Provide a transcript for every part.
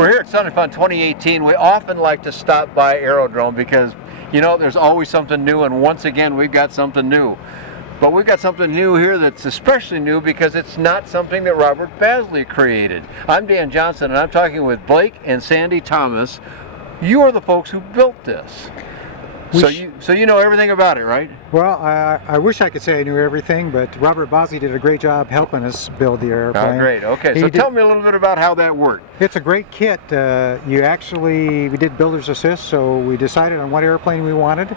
We're here at Sun and Fun 2018. We often like to stop by Aerodrome because, you know, there's always something new, and once again, we've got something new. But we've got something new here that's especially new because it's not something that Robert Basley created. I'm Dan Johnson, and I'm talking with Blake and Sandy Thomas. You are the folks who built this. So you know everything about it, right? Well, I wish I could say I knew everything, but Robert Basley did a great job helping us build the airplane. Oh, great. Okay, so tell me a little bit about how that worked. It's a great kit. We did builder's assist, so we decided on what airplane we wanted,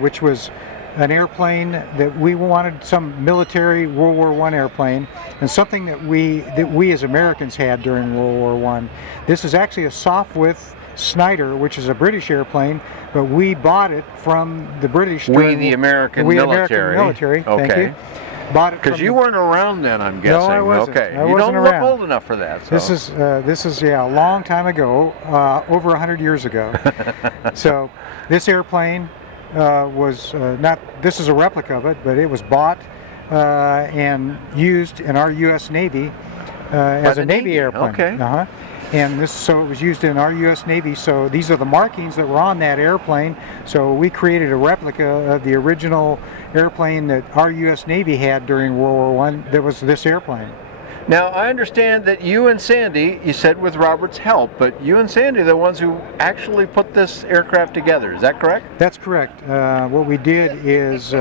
which was an airplane that we wanted, some military World War I airplane, and something that we as Americans had during World War I. This is actually a Sopwith Schneider, which is a British airplane, but we bought it from the British. The American military. Thank you. Bought it because you weren't around then, I'm guessing. No, I wasn't. Okay, I you wasn't don't around. look old enough for that. So. This is a long time ago, over 100 years ago. So this airplane was not. This is a replica of it, but it was bought and used in our U.S. Navy as a Navy airplane. Okay. And so it was used in our U.S. Navy. So these are the markings that were on that airplane. So we created a replica of the original airplane that our U.S. Navy had during World War I. That was this airplane. Now I understand that you and Sandy, you said with Robert's help, but you and Sandy are the ones who actually put this aircraft together. Is that correct? That's correct. What we did is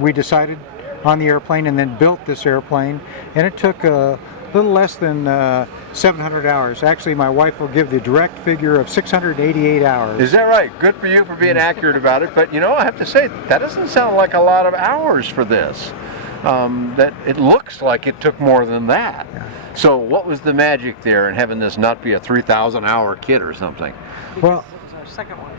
we decided on the airplane and then built this airplane, and it took a little less than 700 hours. Actually, my wife will give the direct figure of 688 hours. Is that right? Good for you for being accurate about it. But you know, I have to say, that doesn't sound like a lot of hours for this. That it looks like it took more than that. Yeah. So what was the magic there in having this not be a 3,000 hour kit or something? Well, this was our second one.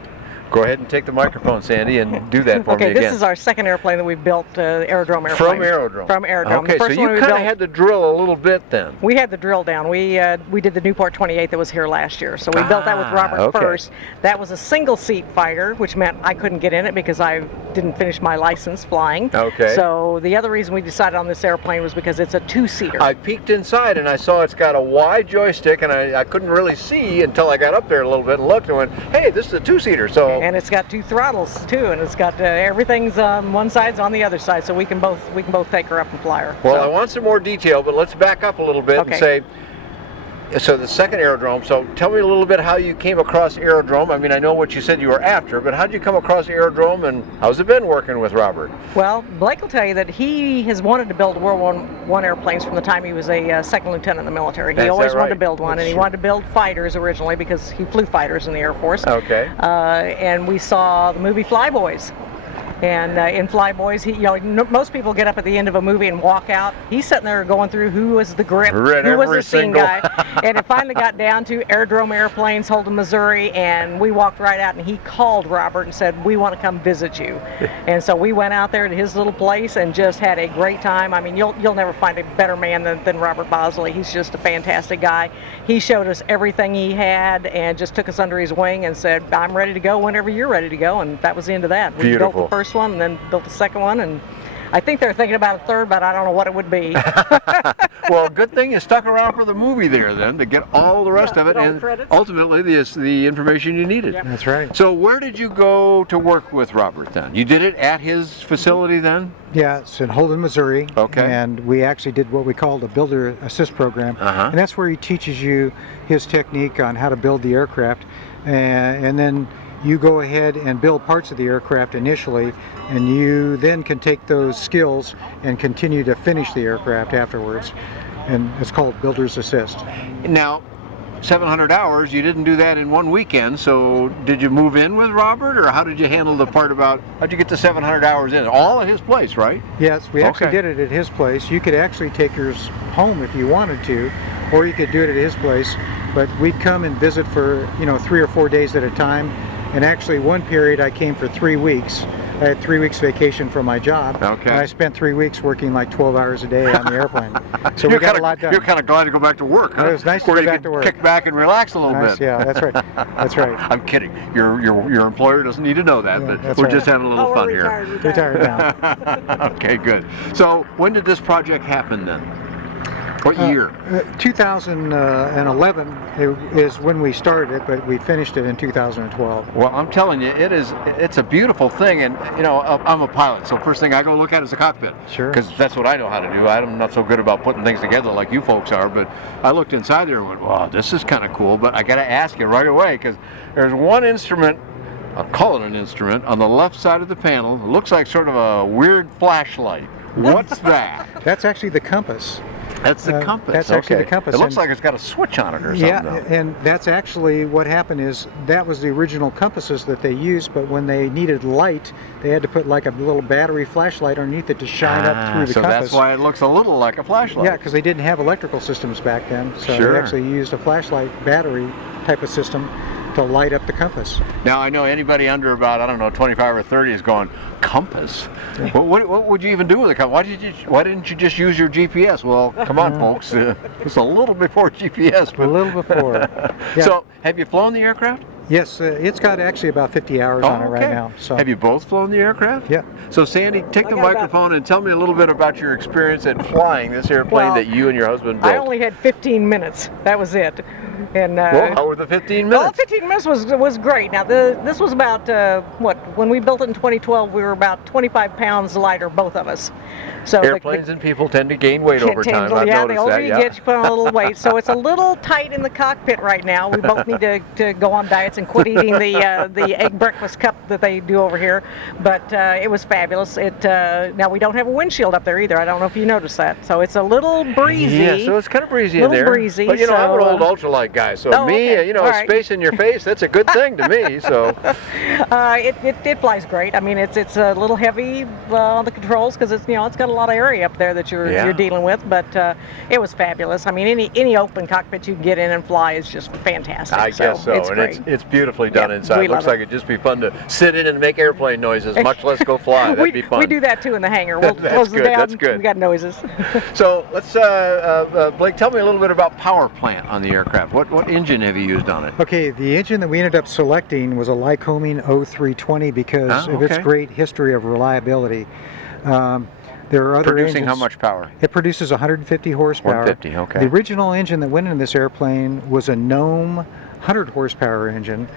Go ahead and take the microphone, Sandy, and do that for me again. Okay, this is our second airplane that we've built, Airdrome Aeroplanes. From Airdrome? From Airdrome. Okay, so you kind of had to drill a little bit then. We had the drill down. We did the Newport 28 that was here last year, so we built that with Robert first. That was a single-seat fighter, which meant I couldn't get in it because I didn't finish my license flying. Okay. So the other reason we decided on this airplane was because it's a two-seater. I peeked inside and I saw it's got a wide joystick, and I couldn't really see until I got up there a little bit and looked and went, hey, this is a two-seater. So. And it's got two throttles too, and it's got everything's on one side's on the other side, so we can both take her up and fly her. Well, I want some more detail, but let's back up a little bit and say, so the second Aerodrome, so tell me a little bit how you came across Aerodrome. I mean, I know what you said you were after, but how did you come across Aerodrome, and how's it been working with Robert? Well, Blake will tell you that he has wanted to build World War I airplanes from the time he was a second lieutenant in the military. He always wanted to build one, and he wanted to build fighters originally because he flew fighters in the Air Force. Okay. And we saw the movie Flyboys. And in Flyboys, most people get up at the end of a movie and walk out. He's sitting there going through who was the grip, who was the scene guy. And it finally got down to Airdrome Aeroplanes, Holden, Missouri, and we walked right out and he called Robert and said, we want to come visit you. And so we went out there to his little place and just had a great time. I mean, you'll never find a better man than Robert Basley. He's just a fantastic guy. He showed us everything he had and just took us under his wing and said, I'm ready to go whenever you're ready to go. And that was the end of that. We built the first one and then built the second one, and I think they're thinking about a third, but I don't know what it would be. Well, good thing you stuck around for the movie there then to get all the rest of it, and ultimately the information you needed. Yep. That's right. So where did you go to work with Robert then? You did it at his facility then? Yeah, it's in Holden, Missouri. Okay. And we actually did what we called a builder assist program. And that's where he teaches you his technique on how to build the aircraft. And then you go ahead and build parts of the aircraft initially, and you then can take those skills and continue to finish the aircraft afterwards. And it's called builder's assist. Now, 700 hours, you didn't do that in one weekend, so did you move in with Robert, or how did you handle the part about, how'd you get the 700 hours in? All at his place, right? Yes, we actually did it at his place. You could actually take yours home if you wanted to, or you could do it at his place, but we'd come and visit for 3 or 4 days at a time. And actually, one period I came for 3 weeks. I had 3 weeks vacation from my job. Okay. And I spent 3 weeks working like 12 hours a day on the airplane. So we got a lot done. You're kind of glad to go back to work, huh? It was nice to go back to work. Kick back and relax a little bit. Yeah, that's right. That's right. I'm kidding. Your employer doesn't need to know that, but we're just having a little fun here. Retired now. Okay, good. So when did this project happen then? What year? 2011 is when we started it, but we finished it in 2012. Well, I'm telling you, it's a beautiful thing, and you know, I'm a pilot, so first thing I go look at is the cockpit. Sure. Because that's what I know how to do. I'm not so good about putting things together like you folks are, but I looked inside there and went, wow, this is kind of cool, but I got to ask you right away, because there's one instrument, I'll call it an instrument, on the left side of the panel. It looks like sort of a weird flashlight. What's that? That's actually the compass. That's the compass. That's actually the compass. It looks like it's got a switch on it or something. Yeah, and that's actually what happened is that was the original compasses that they used, but when they needed light, they had to put like a little battery flashlight underneath it to shine up through the compass. So that's why it looks a little like a flashlight. Yeah, because they didn't have electrical systems back then, so Sure. they actually used a flashlight battery type of system to light up the compass. Now I know anybody under about, I don't know, 25 or 30 is going, compass? Yeah. What would you even do with a compass? Why didn't you just use your GPS? Well, come on, folks. It's a little before GPS. But A little before. Yeah. So, have you flown the aircraft? Yes, it's got actually about 50 hours on it right now. So. Have you both flown the aircraft? Yeah. So Sandy, take the microphone and tell me a little bit about your experience at flying this airplane that you and your husband built. I only had 15 minutes. That was it. And well, how were the 15 minutes? Well, 15 minutes was great. Now, this was about, when we built it in 2012, we were about 25 pounds lighter, both of us. So airplanes and people tend to gain weight over time. I've yeah, noticed the older that, you get, you put on a little weight. So it's a little tight in the cockpit right now. We both need to go on diets and quit eating the egg breakfast cup that they do over here. But it was fabulous. Now, we don't have a windshield up there either. I don't know if you noticed that. So it's a little breezy. Yeah, so it's kind of breezy in there. Breezy. But, you know, I'm an old ultralight guy, so you know, right. Space in your face, that's a good thing to me, so. It flies great. I mean, it's a little heavy on the controls because it's got a lot of area up there that you're dealing with, but it was fabulous. I mean, any open cockpit you can get in and fly is just fantastic. I guess so, it's and great. it's beautifully done inside. It looks like it'd just be fun to sit in and make airplane noises, much less go fly. That'd be fun. We do that too in the hangar. We'll close it down. That's good. We got noises. So let's, Blake, tell me a little bit about power plant on the aircraft. What engine have you used on it? Okay, the engine that we ended up selecting was a Lycoming 0320 because of its great history of reliability. There are other Producing engines. how much power? It produces 150 horsepower. 150, okay. The original engine that went in this airplane was a Gnome 100 horsepower engine,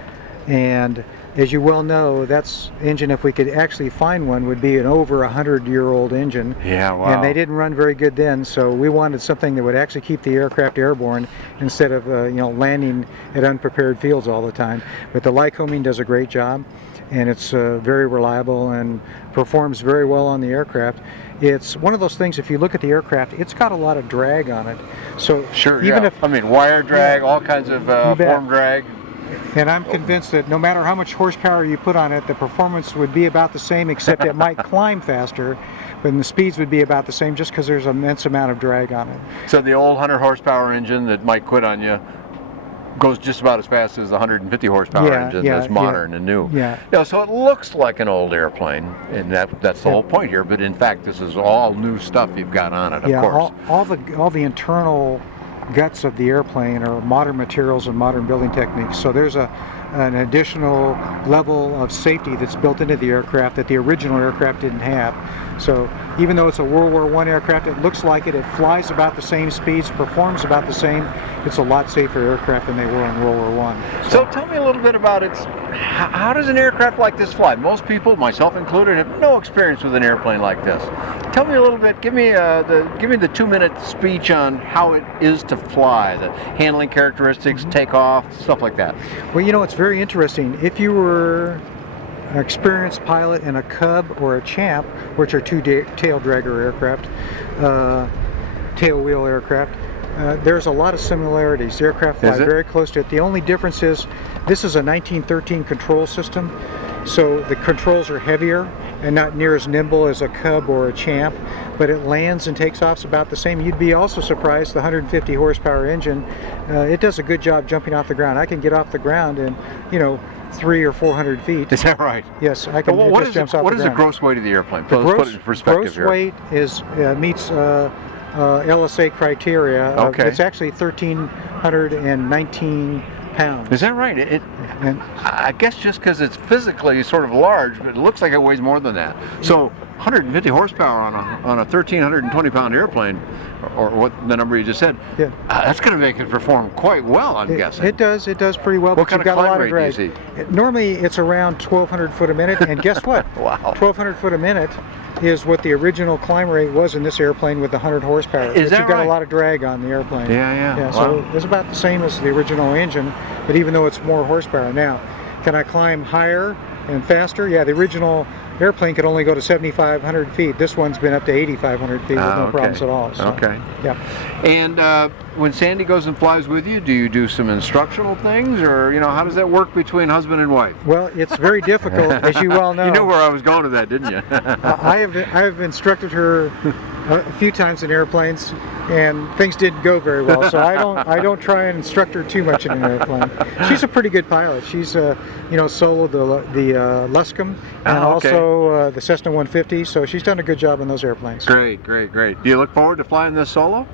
and as you well know, that's engine, if we could actually find one, would be an over 100-year-old engine. Yeah, wow. And they didn't run very good then, so we wanted something that would actually keep the aircraft airborne instead of landing at unprepared fields all the time. But the Lycoming does a great job, and it's very reliable and performs very well on the aircraft. It's one of those things, if you look at the aircraft, it's got a lot of drag on it. So sure, even if, I mean, wire drag, all kinds of form drag. And I'm convinced that no matter how much horsepower you put on it, the performance would be about the same, except it might climb faster, but the speeds would be about the same just because there's an immense amount of drag on it. So the old 100 horsepower engine that might quit on you goes just about as fast as the 150 horsepower engine that's modern and new. Yeah. So it looks like an old airplane, and that's the whole point here, but in fact this is all new stuff you've got on it, of course. All the internal guts of the airplane are modern materials and modern building techniques. So there's an additional level of safety that's built into the aircraft that the original aircraft didn't have. So even though it's a World War I aircraft, it looks like it flies about the same speeds, performs about the same. It's a lot safer aircraft than they were in World War I. So tell me a little bit about how does an aircraft like this fly? Most people, myself included, have no experience with an airplane like this. Tell me a little bit, give me the 2-minute speech on how it is to fly, the handling characteristics, takeoff, stuff like that. Well, it's very interesting. If you were an experienced pilot in a Cub or a Champ, which are two tail dragger aircraft, tail wheel aircraft, there's a lot of similarities. The aircraft fly very close to it. The only difference is this is a 1913 control system, so the controls are heavier and not near as nimble as a Cub or a Champ, but it lands and takes off about the same. You'd be also surprised, the 150 horsepower engine, it does a good job jumping off the ground. I can get off the ground in 300 or 400 feet. Is that right? Yes, I can. What is the gross weight of the airplane? Let's put it in perspective here. Gross weight meets LSA criteria. It's actually 1,319 pounds. Is that right? I guess just because it's physically sort of large, but it looks like it weighs more than that. So 150 horsepower on a 1,320 pound airplane, or what the number you just said. Yeah. That's going to make it perform quite well, I'm guessing. It does pretty well. What but kind you've of got a climb lot rate of drag. do you see? Normally it's around 1,200 foot a minute, and guess what? Wow. 1,200 foot a minute is what the original climb rate was in this airplane with 100 horsepower. Is that You've got right? a lot of drag on the airplane. Yeah. Yeah, Wow. so it's about the same as the original engine, but even though it's more horsepower. Now, can I climb higher and faster? Yeah, the original airplane could only go to 7,500 feet. This one's been up to 8,500 feet with no problems at all. So, Okay. yeah. And when Sandy goes and flies with you, do you do some instructional things, or how does that work between husband and wife? Well, it's very difficult, as you well know. You knew where I was going with that, didn't you? I have instructed her a few times in airplanes, and things didn't go very well. So I don't try and instruct her too much in an airplane. She's a pretty good pilot. She's soloed the Luscombe and also the Cessna 150. So she's done a good job in those airplanes. Great. Do you look forward to flying this solo?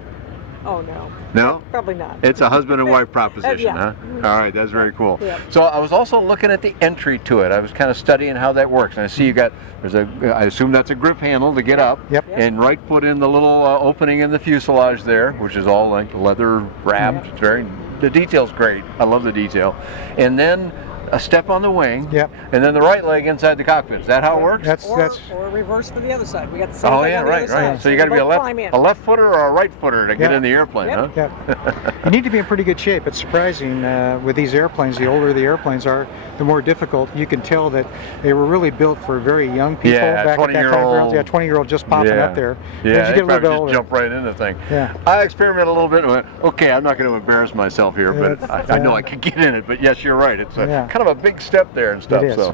Oh, no. No? Probably not. It's a husband and wife proposition, Yeah. huh? All right, that's very cool. Yeah. So I was also looking at the entry to it. I was kind of studying how that works, and I see you got, I assume that's a grip handle to get up, Yep. and right foot in the little opening in the fuselage there, which is all like leather wrapped. Yep. It's the detail's great. I love the detail. And then a step on the wing, Yep. and then the right leg inside the cockpit. Is that how it works? Or reverse for the other side. We got the same Oh thing yeah, on the right. other side. So you got to be both climb in. a left footer or a right footer to get Yeah. in the airplane, Yep. huh? Yeah. You need to be in pretty good shape. It's surprising with these airplanes. The older the airplanes are, the more difficult. You can tell that they were really built for very young people Yeah, back at that time. 20-year-old. Yeah, 20-year-old just popping up there. Yeah, As you they get a little probably bit just older. jump right in the thing. Yeah. I experimented a little bit and went, okay, I'm not going to embarrass myself here, Yeah, but I know I could get in it. But yes, you're right. It's kind of a big step there and stuff. It is. So,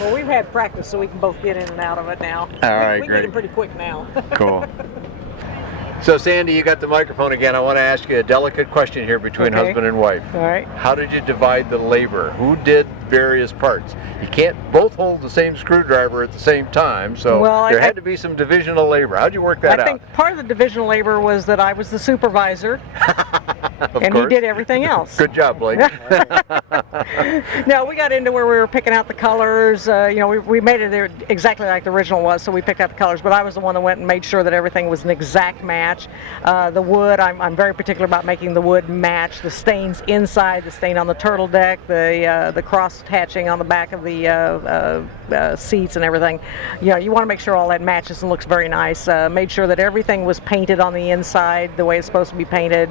Well, we've had practice, so we can both get in and out of it now. All right, we great. get in pretty quick now. cool. So Sandy, you got the microphone again. I want to ask you a delicate question here between Okay. husband and wife. All right. How did you divide the labor? Who did various parts? You can't both hold the same screwdriver at the same time, so Well, there had to be some division of labor. How'd you work that I out? think part of the division of labor was that I was the supervisor, Of and course. he did everything else. Good job, Blake. No, we got into where we were picking out the colors. We made it exactly like the original was, so we picked out the colors. But I was the one that went and made sure that everything was an exact match. The wood, I'm very particular about making the wood match. The stains inside, the stain on the turtle deck, the cross hatching on the back of the seats and everything. You want to make sure all that matches and looks very nice. Made sure that everything was painted on the inside the way it's supposed to be painted.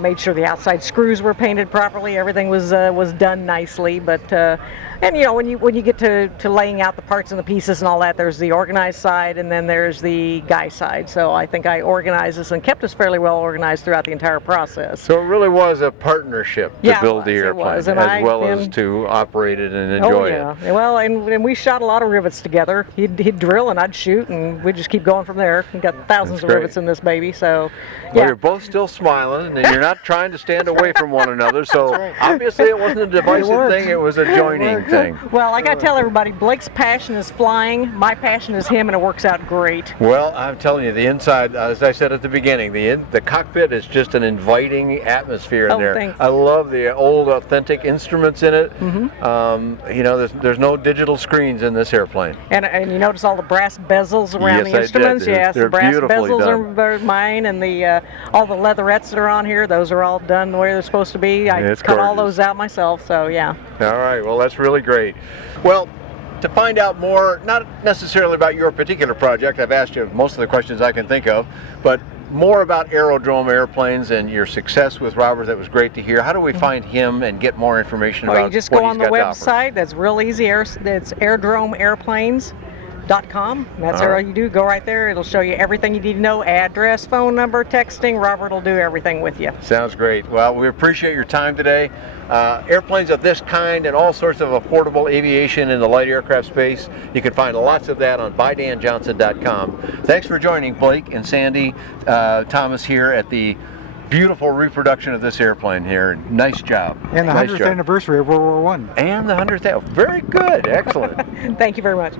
Made sure the outside screws were painted properly. Everything was done nicely. But when you get to laying out the parts and the pieces and all that, there's the organized side and then there's the guy side. So I think I organized this and kept us fairly well organized throughout the entire process. So it really was a partnership to Yeah, build the it airplane, was, as and well as to operate it and Oh enjoy yeah. it. Well, and we shot a lot of rivets together. He'd drill and I'd shoot, and we'd just keep going from there. We got thousands That's of great. rivets in this baby, so Well, yeah. you're both still smiling, and you're not trying to stand away from one another. So obviously, it wasn't a divisive worked. thing; it was a joining thing. Well, I gotta tell everybody, Blake's passion is flying. My passion is him, and it works out great. Well, I'm telling you, the inside, as I said at the beginning, the cockpit is just an inviting atmosphere in Oh, there. thanks. I love the old, authentic instruments in it. Mm-hmm. There's no digital screens in this airplane. And you notice all the brass bezels around Yes, the I did. instruments. Yes, They're the brass beautifully bezels are mine, and the all the leatherettes that are on here. Those are all done the way they're supposed to be. I It's cut all gorgeous. those out myself. So yeah. All right, well, that's really great. Well, to find out more, not necessarily about your particular project, I've asked you most of the questions I can think of, but more about Aerodrome Airplanes and your success with Robert. That was great to hear. How do we find him and get more information Or about you just what go he's on the got to offer? website. That's real easy. It's Airdrome Aeroplanes. .com. That's All all right. you do. Go right there. It'll show you everything you need to know. Address, phone number, texting. Robert will do everything with you. Sounds great. Well, we appreciate your time today. Airplanes of this kind and all sorts of affordable aviation in the light aircraft space. You can find lots of that on BuyDanJohnson.com. Thanks for joining Blake and Sandy Thomas here at the beautiful reproduction of this airplane here. Nice job. And the Nice 100th job. anniversary of World War I. And the 100th. Very good. Excellent. Thank you very much.